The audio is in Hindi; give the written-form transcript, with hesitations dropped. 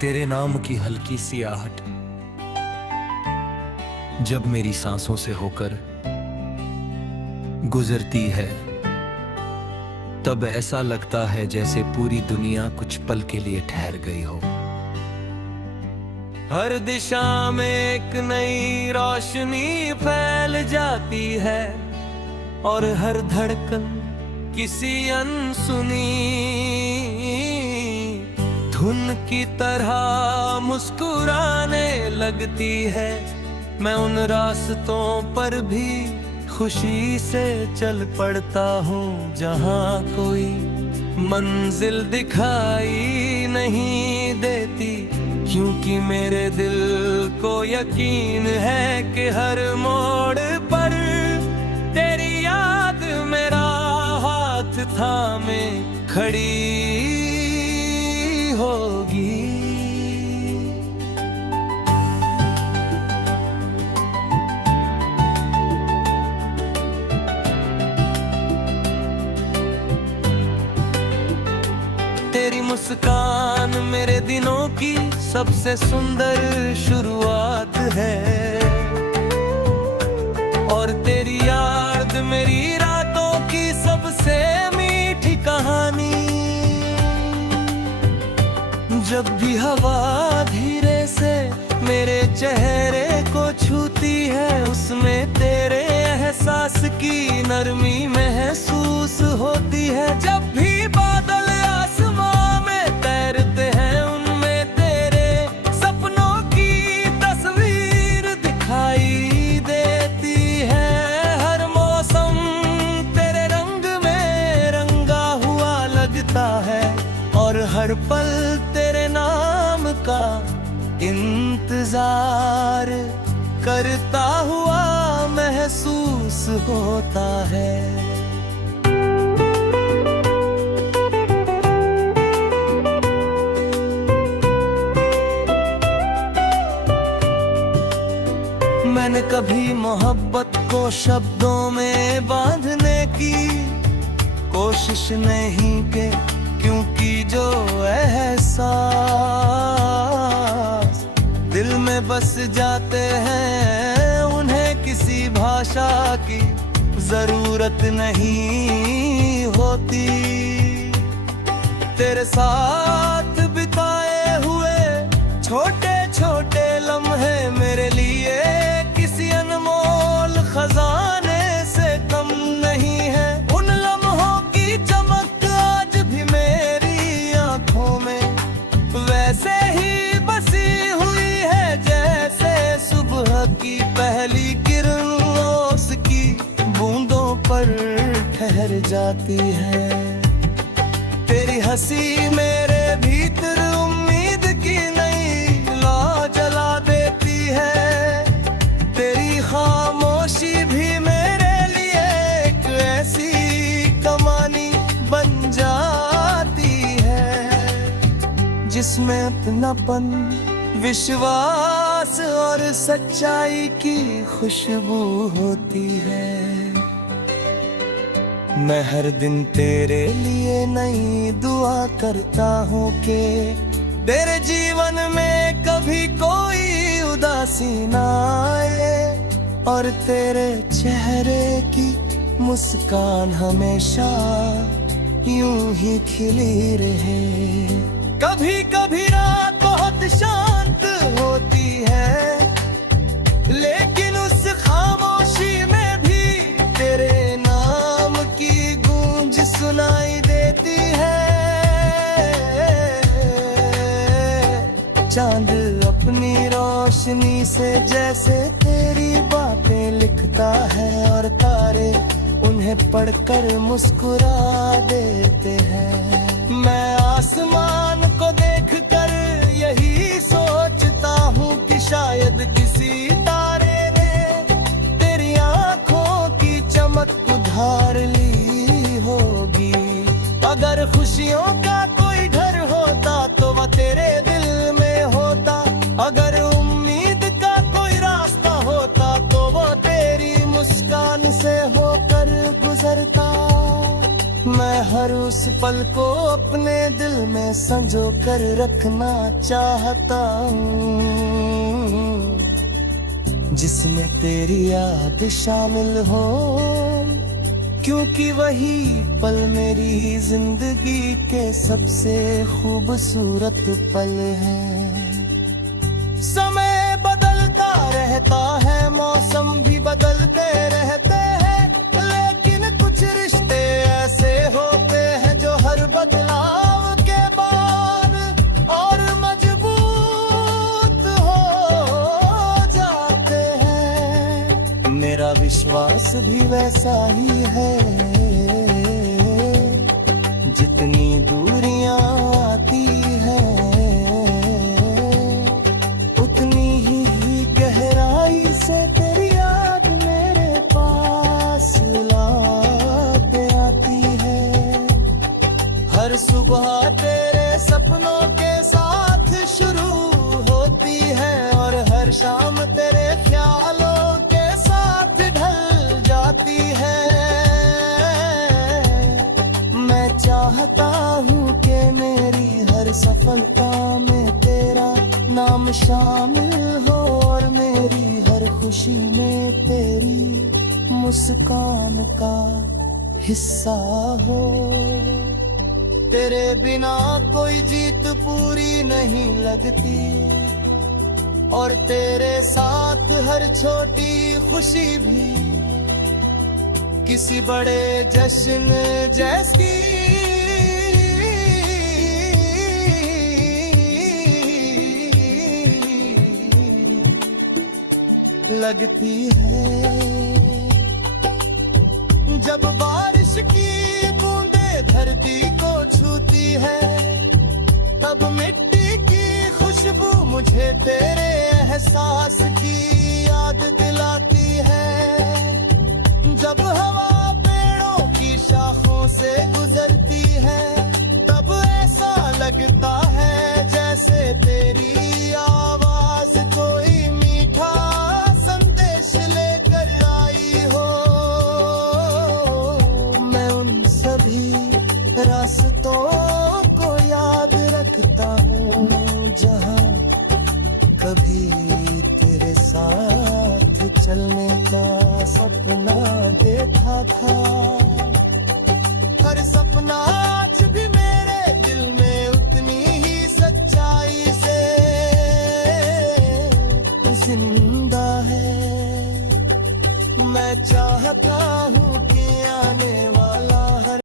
तेरे नाम की हल्की सी आहट जब मेरी सांसों से होकर गुजरती है, तब ऐसा लगता है जैसे पूरी दुनिया कुछ पल के लिए ठहर गई हो। हर दिशा में एक नई रोशनी फैल जाती है और हर धड़कन किसी अनसुनी धुन की तरह मुस्कुराने लगती है। मैं उन रास्तों पर भी खुशी से चल पड़ता हूँ जहाँ कोई मंजिल दिखाई नहीं देती, क्योंकि मेरे दिल को यकीन है कि हर मोड़ पर तेरी याद मेरा हाथ थामे खड़ी होगी। तेरी मुस्कान मेरे दिनों की सबसे सुंदर शुरुआत है और तेरी याद मेरी रातों की सबसे मीठी कहानी। जब भी हवा धीरे से मेरे चेहरे को छूती है, उसमें तेरे एहसास की नरमी महसूस होती है। जब भी बादल आसमां में तैरते हैं, उनमें तेरे सपनों की तस्वीर दिखाई देती है। हर मौसम तेरे रंग में रंगा हुआ लगता है और हर पल तेरे नाम का इंतजार करता हुआ महसूस होता है। मैंने कभी मोहब्बत को शब्दों में बांधने की कोशिश नहीं की, क्योंकि जो एहसास दिल में बस जाते हैं, उन्हें किसी भाषा की जरूरत नहीं होती। तेरे साथ बिताए हुए छोटे छोटे लम्हे मेरे लिए किसी अनमोल खजाने से कम नहीं है। उन लम्हों की चमक आज भी मेरी आंखों में वैसे ही बसी हुई है, जैसे सुबह की पहली किरण उसकी बूंदों पर ठहर जाती है। तेरी हंसी मेरे भीतर उम्मीद की नई लौ जला देती है। तेरी खामोशी भी मेरे लिए एक ऐसी कमानी बन जाती है, जिसमें अपनापन, विश्वास और सच्चाई की खुशबू होती है। मैं हर दिन तेरे लिए नई दुआ करता हूँ कि तेरे जीवन में कभी कोई उदासी ना आए और तेरे चेहरे की मुस्कान हमेशा यूं ही खिली रहे। कभी कभी रात बहुत शांत होती है, लेकिन उस खामोशी में भी तेरे नाम की गूंज सुनाई देती है। चांद अपनी रोशनी से जैसे तेरी बातें लिखता है और तारे उन्हें पढ़कर मुस्कुरा देते हैं। मैं आसमान को देखकर यही सोचता हूँ कि शायद किसी तारे ने तेरी आंखों की चमक उधार ली होगी। अगर खुशियों का कोई घर होता तो वह तेरे दिल में होता, अगर उम्मीद का कोई रास्ता होता तो वो तेरी मुस्कान से होकर गुजरता। मैं हर उस पल को अपने दिल में संजो कर रखना चाहता हूँ, जिसमें तेरी याद शामिल हो, क्योंकि वही पल मेरी जिंदगी के सबसे खूबसूरत पल है। समय बदलता रहता है, मौसम भी बदलते रहते हैं, लेकिन कुछ रिश्ते ऐसे होते हैं जो हर बदलाव के बाद और मजबूत हो जाते हैं। मेरा विश्वास भी वैसा ही है, जितनी दूरियां आती हैं उतनी ही गहराई से तेरी याद मेरे पास लौट आती है। हर सुबह तेरे सपनों के साथ शुरू होती है और हर शाम तेरे ख्यालों के साथ ढल जाती है। मैं चाहता हूँ कि मेरी हर सफलता में तेरा नाम शामिल हो और मेरी हर खुशी में तेरी मुस्कान का हिस्सा हो। तेरे बिना कोई जीत पूरी नहीं लगती और तेरे साथ हर छोटी खुशी भी किसी बड़े जश्न जैसी लगती है। जब बारिश की बूंदें धरती को छूती है, तब मिट्टी की खुशबू मुझे तेरे एहसास की याद दिलाती है। जब हवा पेड़ों की शाखों से